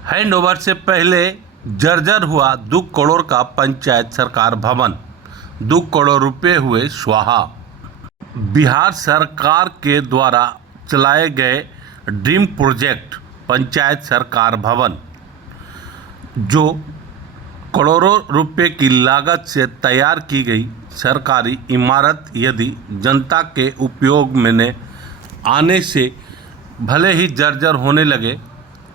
Handover से पहले जर्जर हुआ 2 करोड़ का पंचायत सरकार भवन, 2 करोड़ रुपए हुए स्वाहा। बिहार सरकार के द्वारा चलाए गए ड्रीम प्रोजेक्ट पंचायत सरकार भवन, जो करोड़ों रुपए की लागत से तैयार की गई सरकारी इमारत, यदि जनता के उपयोग में आने से भले ही जर्जर होने लगे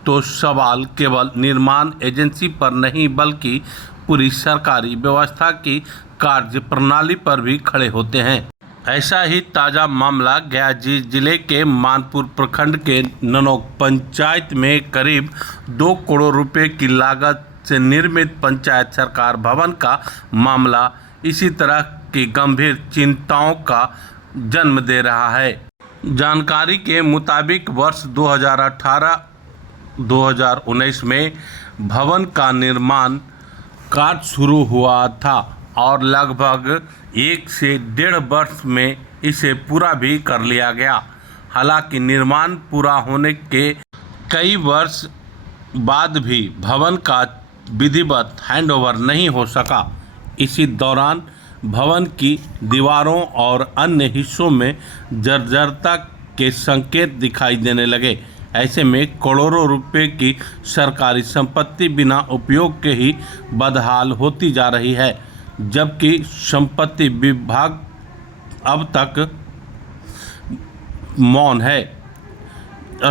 तो सवाल केवल निर्माण एजेंसी पर नहीं बल्कि पूरी सरकारी व्यवस्था की कार्य प्रणाली पर भी खड़े होते हैं। ऐसा ही ताज़ा मामला गया जिले के मानपुर प्रखंड के ननौक पंचायत में करीब 2 करोड़ रुपए की लागत से निर्मित पंचायत सरकार भवन का मामला इसी तरह की गंभीर चिंताओं का जन्म दे रहा है। जानकारी के मुताबिक वर्ष 2018-2019 में भवन का निर्माण कार्य शुरू हुआ था और लगभग 1 से 1.5 वर्ष में इसे पूरा भी कर लिया गया। हालांकि निर्माण पूरा होने के कई वर्ष बाद भी भवन का विधिवत हैंडओवर नहीं हो सका। इसी दौरान भवन की दीवारों और अन्य हिस्सों में जर्जरता के संकेत दिखाई देने लगे। ऐसे में करोड़ों रुपए की सरकारी संपत्ति बिना उपयोग के ही बदहाल होती जा रही है, जबकि संपत्ति विभाग अब तक मौन है।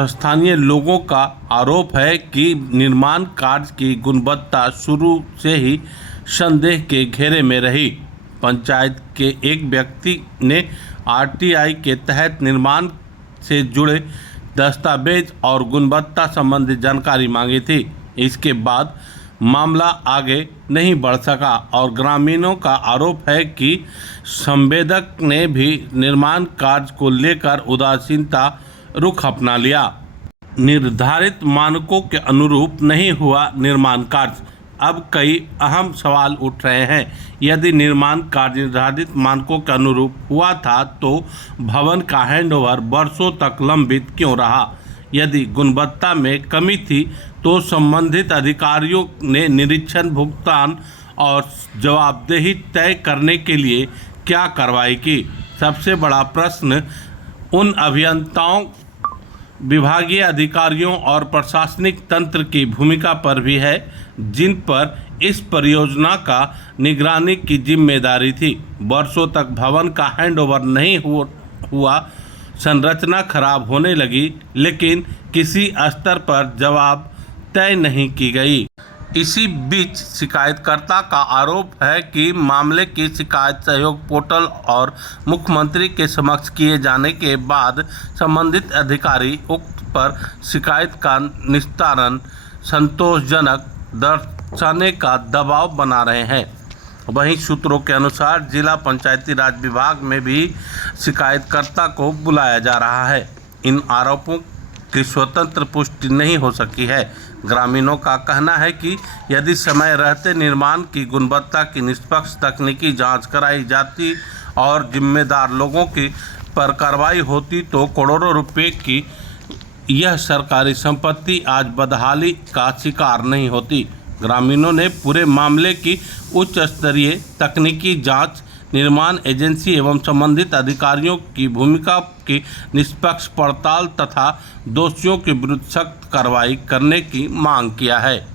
स्थानीय लोगों का आरोप है कि निर्माण कार्य की गुणवत्ता शुरू से ही संदेह के घेरे में रही। पंचायत के एक व्यक्ति ने आरटीआई के तहत निर्माण से जुड़े दस्तावेज और गुणवत्ता संबंधी जानकारी मांगी थी। इसके बाद मामला आगे नहीं बढ़ सका और ग्रामीणों का आरोप है कि संवेदक ने भी निर्माण कार्य को लेकर उदासीनता रुख अपना लिया। निर्धारित मानकों के अनुरूप नहीं हुआ निर्माण कार्य। अब कई अहम सवाल उठ रहे हैं। यदि निर्माण कार्य निर्धारित मानकों के अनुरूप हुआ था तो भवन का हैंडओवर वर्षों तक लंबित क्यों रहा? यदि गुणवत्ता में कमी थी तो संबंधित अधिकारियों ने निरीक्षण, भुगतान और जवाबदेही तय करने के लिए क्या कार्रवाई की? सबसे बड़ा प्रश्न उन अभियंताओं, विभागीय अधिकारियों और प्रशासनिक तंत्र की भूमिका पर भी है जिन पर इस परियोजना का निगरानी की जिम्मेदारी थी। वर्षों तक भवन का हैंडओवर नहीं हुआ, संरचना खराब होने लगी, लेकिन किसी स्तर पर जवाब तय नहीं की गई। इसी बीच शिकायतकर्ता का आरोप है कि मामले की शिकायत सहयोग पोर्टल और मुख्यमंत्री के समक्ष किए जाने के बाद संबंधित अधिकारी उक्त पर शिकायत का निस्तारण संतोषजनक दर्शाने का दबाव बना रहे हैं। वहीं सूत्रों के अनुसार जिला पंचायती राज विभाग में भी शिकायतकर्ता को बुलाया जा रहा है। इन आरोपों की स्वतंत्र पुष्टि नहीं हो सकी है। ग्रामीणों का कहना है कि यदि समय रहते निर्माण की गुणवत्ता की निष्पक्ष तकनीकी जांच कराई जाती और जिम्मेदार लोगों की पर कार्रवाई होती तो करोड़ों रुपए की यह सरकारी संपत्ति आज बदहाली का शिकार नहीं होती। ग्रामीणों ने पूरे मामले की उच्च स्तरीय तकनीकी जांच, निर्माण एजेंसी एवं संबंधित अधिकारियों की भूमिका की निष्पक्ष पड़ताल तथा दोषियों के विरुद्ध सख्त कार्रवाई करने की मांग किया है।